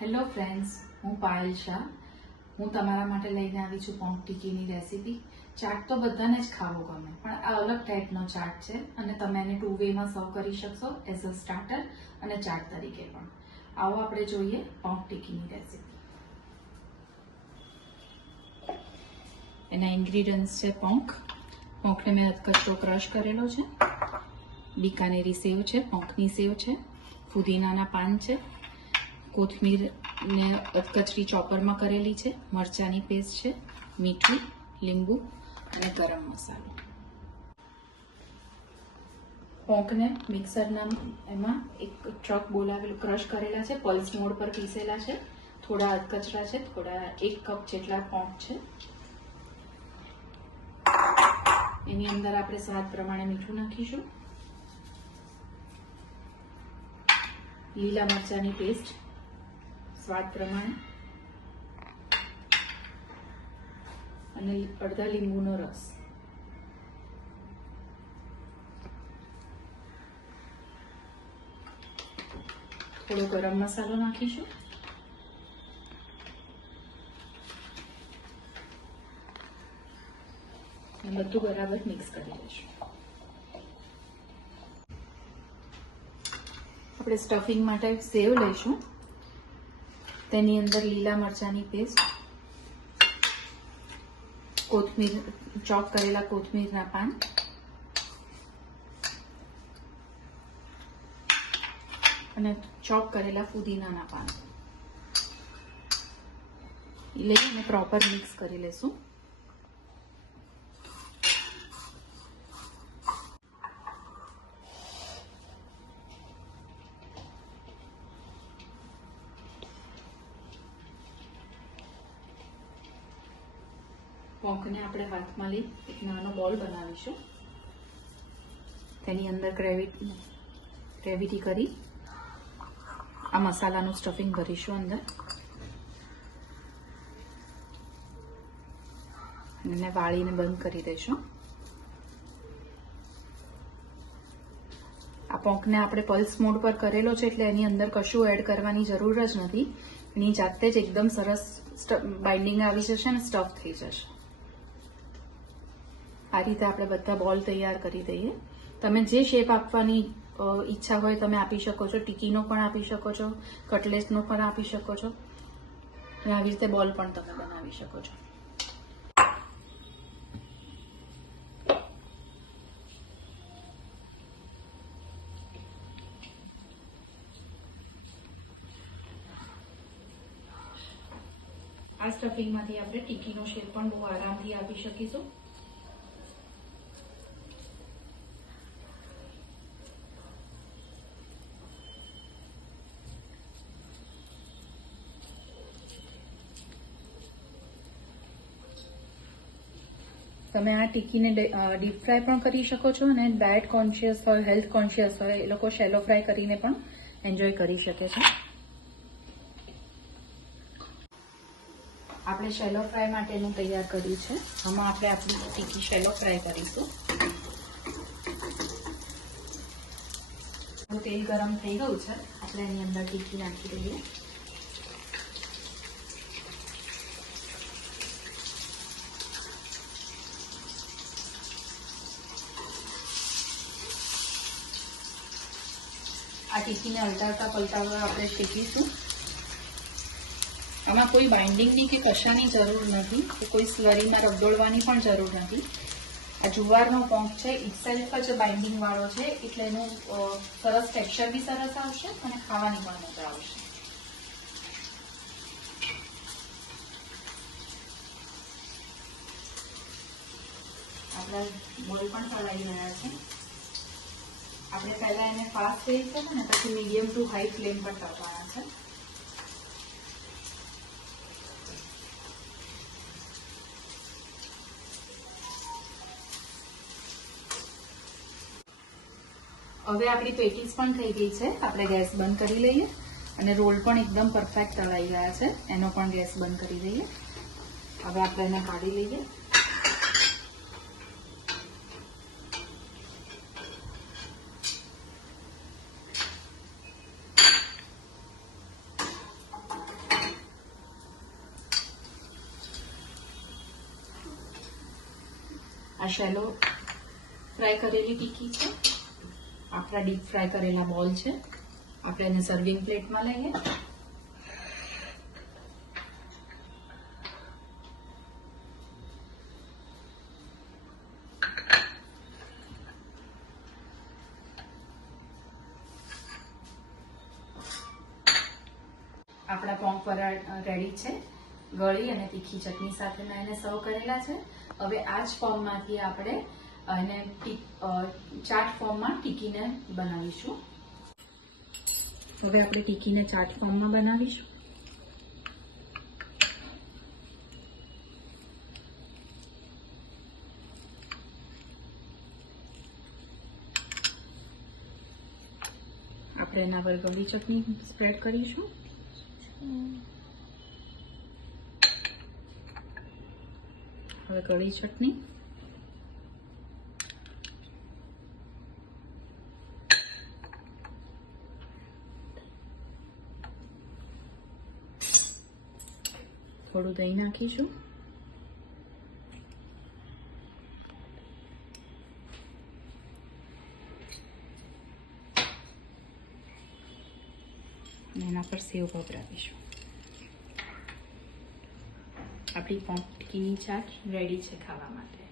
Hello friends, હું પાયલ શાહ. હું તમારા માટે લઈને આવી છું પોંક ટિક્કીની રેસીપી. ચાટ તો બધાને જ ખાવો ગમે, પણ આ અલગ ટાઈપનો ચાટ છે અને તમે એને 2 વેમાં સર્વ કરી શકશો, એઝ અ સ્ટાર્ટર અને ચાટ તરીકે પણ. આવો આપણે જોઈએ પોંક ટિક્કીની રેસીપી. એના ઇન્ગ્રીડિયન્ટ્સ છે પોંકને મેં કચરો ક્રશ કરેલો છે, બીકાનેરી સેવ છે, પોંકની સેવ છે, ફુદીનાના પાન છે, કોથમીર ને કચરી ચોપરમાં કરેલી છે, મરચાની પેસ્ટ છે, મીઠું, લીંબુ અને ગરમ મસાલો. પોંકને મિક્સરના એમાં એક ટ્રક બોલાવેલું ક્રશ કરેલા છે, પલ્સ મોડ પર પીસેલા છે, થોડા અધકચરા છે, થોડા 1 કપ જેટલા પોંક છે. એની અંદર આપણે સ્વાદ પ્રમાણે મીઠું નાખીશું, લીલા મરચાની પેસ્ટ સ્વાદ પ્રમાણે અને અડધા લીંબુનો રસ. થોડો ગરમ મસાલો નાખીશું અને બધું બરાબર મિક્સ કરી લઈશું. આપણે સ્ટફિંગ માટે સેવ લઈશું. તેની અંદર લીલા મરચાની પેસ્ટ, કોથમીર, ચોપ કરેલા કોથમીરના પાન, અને ચોપ કરેલા ફુદીનાના પાન લઈ અને પ્રોપર મિક્સ કરી લેશું. પોંકને આપણે હાથમાં લઈ એક નાનો બોલ બનાવીશું. તેની અંદર ગ્રેવિટી કરી આ મસાલાનું સ્ટફિંગ ભરીશું અંદર અને વાળીને બંધ કરી દઈશું. આ પોંકને આપણે પલ્સ મોડ પર કરેલો છે એટલે એની અંદર કશું એડ કરવાની જરૂર જ નથી. એની જાતે જ એકદમ સરસ બાઇન્ડિંગ આવી જશે અને સ્ટફ થઈ જશે. આ રીતે આપણે બધા બોલ તૈયાર કરી દઈએ. તમે જે શેપ આપવાની ઈચ્છા હોય તમે આપી શકો છો. ટિક્કીનો પણ આપી શકો છો, કટલેટનો પણ આપી શકો છો, અને આવી રીતે બોલ પણ તમે બનાવી શકો છો. આ સ્ટફિંગમાંથી આપણે ટિક્કીનો શેપ પણ બહુ આરામથી આપી શકીશું. તમે આ ટિક્કીને ડીપ ફ્રાય પણ કરી શકો છો, અને ડાયટ કોન્શિયસ હોય, હેલ્થ કોન્શિયસ હોય એ લોકો શેલો ફ્રાય કરીને પણ એન્જોય કરી શકે છે. આપણે શેલો ફ્રાય માટેનું તૈયાર કર્યું છે. આમાં આપણે આપણી ટિક્કી શેલો ફ્રાય કરીશું. તેલ ગરમ થઈ ગયું છે, આપણે એની અંદર ટિક્કી નાખી દઈએ. આ ટિક્કીને હલટાવતા પલટાવતા આપણે શેકીશું. આમાં કોઈ બાઇન્ડિંગની કે કશાની જરૂર નથી, કે કોઈ સ્લરીમાં રગદોળવાની પણ જરૂર નથી. આ જુવારનો પોંક છે, ઇટસેલ્ફ જ બાઇન્ડિંગ વાળો છે, એટલે એનું સરસ ટેક્સચર બી સરસ આવશે અને ખાવાની પણ મજા આવશે. આપણા બોલ પણ તળાઈ રહ્યા છે. આપણે પહેલા એને ફાસ્ટ ફ્લેમ છે ને પછી મીડિયમ ટુ હાઈ ફ્લેમ પર તળવાના છે. હવે આપણી પેટીસ પણ થઈ ગઈ છે. આપણે ગેસ બંધ કરી લઈએ અને રોલ પણ એકદમ પરફેક્ટ તળાઈ ગયા છે. એનો પણ ગેસ બંધ કરી દઈએ. હવે આપણે એને કાઢી લઈએ. આ શેલો ફ્રાય કરેલી ટીકી છે, આપણા ડીપ ફ્રાય કરેલા બોલ છે. આપણે એને સર્વિંગ પ્લેટમાં લઈએ. આપણા પોંક પરાઠા રેડી છે. ગળી અને તીખી ચટણી સાથે મેં એને સર્વ કરેલા છે. હવે આ જ ફોર્મમાંથી આપણે એને ચાટ ફોર્મમાં ટીકીને બનાવીશું. હવે આપણે ટીકીને ચાટ ફોર્મમાં બનાવીશું. આપણે એના પર ગળી ચટણી સ્પ્રેડ કરીશું. હવે ગળી ચટણી, થોડું દહીં નાખીશું. એના પર સેવ ભભરાવીશું. આપણી પોંક ટીકીની ચાટ રેડી છે ખાવા માટે.